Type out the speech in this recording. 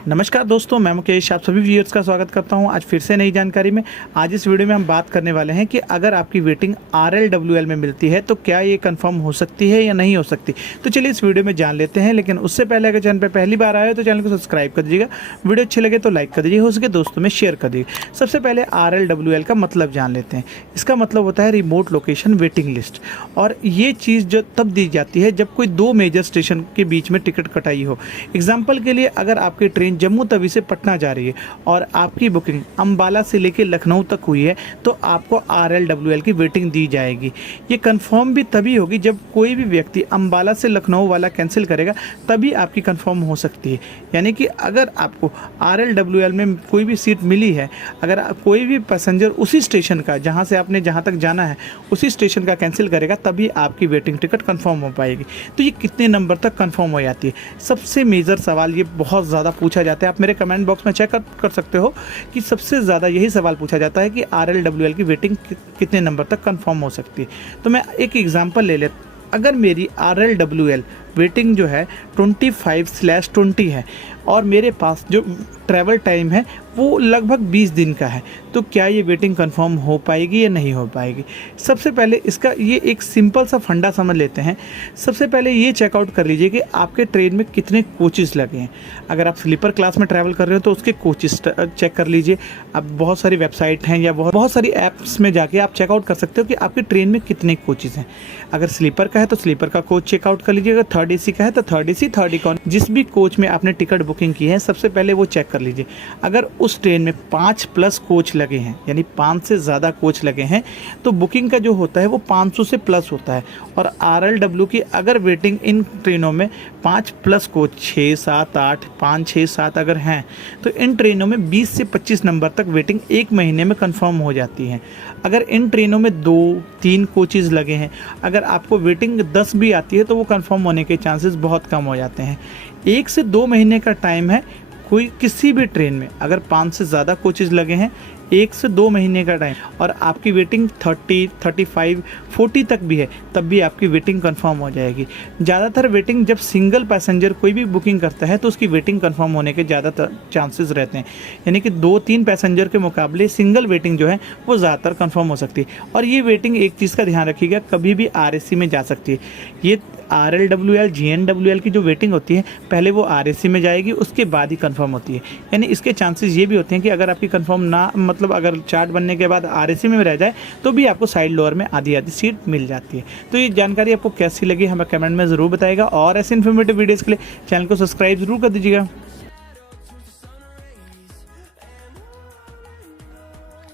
नमस्कार दोस्तों, मैं मुकेश आप सभी व्यूअर्स का स्वागत करता हूं आज फिर से नई जानकारी में। आज इस वीडियो में हम बात करने वाले हैं कि अगर आपकी वेटिंग RLWL में मिलती है तो क्या ये कंफर्म हो सकती है या नहीं हो सकती। तो चलिए इस वीडियो में जान लेते हैं, लेकिन उससे पहले अगर चैनल पर पहली बार आए तो चैनल को सब्सक्राइब कर दीजिएगा। वीडियो अच्छे लगे तो लाइक कर दीजिए, हो सके दोस्तों में शेयर कर दीजिए। सबसे पहले RLWL का मतलब जान लेते हैं। इसका मतलब होता है रिमोट लोकेशन वेटिंग लिस्ट, और ये चीज़ जो तब दी जाती है जब कोई दो मेजर स्टेशन के बीच में टिकट कटाई हो। एग्जाम्पल के लिए, अगर आपकी ट्रेन जम्मू तवी से पटना जा रही है और आपकी बुकिंग अंबाला से लेकर लखनऊ तक हुई है तो आपको RLWL की वेटिंग दी जाएगी। ये कंफर्म भी तभी होगी जब कोई भी व्यक्ति अंबाला से लखनऊ वाला कैंसिल करेगा, तभी आपकी कंफर्म हो सकती है। यानी कि अगर आपको RLWL में कोई भी सीट मिली है, अगर कोई भी पैसेंजर उसी स्टेशन का जहाँ से आपने जहाँ तक जाना है उसी स्टेशन का कैंसिल करेगा, तभी आपकी वेटिंग टिकट कंफर्म हो पाएगी। तो ये कितने नंबर तक कंफर्म हो जाती है, सबसे मेजर सवाल ये बहुत ज़्यादा पूछा जाता है। आप मेरे कमेंट बॉक्स में चेक कर सकते हो कि सबसे ज़्यादा यही सवाल पूछा जाता है कि RLWL की वेटिंग कितने नंबर तक कंफर्म हो सकती है। तो मैं एक एग्जांपल ले लेता, अगर मेरी RLWL वेटिंग जो है 25/20 है और मेरे पास जो ट्रैवल टाइम है वो लगभग 20 दिन का है, तो क्या ये वेटिंग कंफर्म हो पाएगी या नहीं हो पाएगी। सबसे पहले इसका ये एक सिंपल सा फंडा समझ लेते हैं। सबसे पहले ये चेकआउट कर लीजिए कि आपके ट्रेन में कितने कोचेज़ लगे हैं। अगर आप स्लीपर क्लास में ट्रैवल कर रहे हो तो उसके कोचेज़ चेक कर लीजिए। अब बहुत सारी वेबसाइट हैं या बहुत सारी ऐप्स में जाके आप चेकआउट कर सकते हो कि आपकी ट्रेन में कितने कोचेज़ हैं। अगर स्लीपर का है तो स्लीपर का कोच चेकआउट कर लीजिए, अगर थर्ड AC का है तो थर्ड AC, थर्ड इकॉनमी, जिस भी कोच में आपने टिकट बुकिंग की है सबसे पहले वो चेक कर लीजिए। अगर उस ट्रेन में 5+ कोच लगे हैं, यानी 5 से ज़्यादा कोच लगे हैं, तो बुकिंग का जो होता है वो 500 से प्लस होता है। और RLW की अगर वेटिंग इन ट्रेनों में 5+ कोच 6, 7, 8, 5, 6, 7 अगर हैं, तो इन ट्रेनों में 20 से 25 नंबर तक वेटिंग एक महीने में कंफर्म हो जाती है। अगर इन ट्रेनों में 2-3 कोचेज़ लगे हैं, अगर आपको वेटिंग 10 भी आती है तो वो कंफर्म होने के चांसेस बहुत कम हो जाते हैं। 1 से 2 महीने का टाइम है। कोई किसी भी ट्रेन में अगर 5 से ज़्यादा कोचेज़ लगे हैं, 1 से 2 महीने का टाइम, और आपकी वेटिंग 30, 35, 40 तक भी है, तब भी आपकी वेटिंग कंफर्म हो जाएगी। ज़्यादातर वेटिंग जब सिंगल पैसेंजर कोई भी बुकिंग करता है तो उसकी वेटिंग कंफर्म होने के ज़्यादातर चांसेस रहते हैं। यानी कि 2-3 पैसेंजर के मुकाबले सिंगल वेटिंग जो है वो ज़्यादातर कंफर्म हो सकती है। और ये वेटिंग एक चीज़ का ध्यान रखिएगा, कभी भी RAC में जा सकती है। ये RLWL, GNWL की जो वेटिंग होती है पहले वो RAC में जाएगी, उसके बाद ही कंफर्म होती है। यानी इसके चांसेस ये भी होते हैं कि अगर आपकी कंफर्म ना, मतलब अगर चार्ट बनने के बाद RAC में रह जाए तो भी आपको साइड लोअर में आधी सीट मिल जाती है। तो ये जानकारी आपको कैसी लगी हमें कमेंट में ज़रूर बताइएगा, और ऐसे इन्फॉर्मेटिव वीडियोज़ के लिए चैनल को सब्सक्राइब ज़रूर कर दीजिएगा।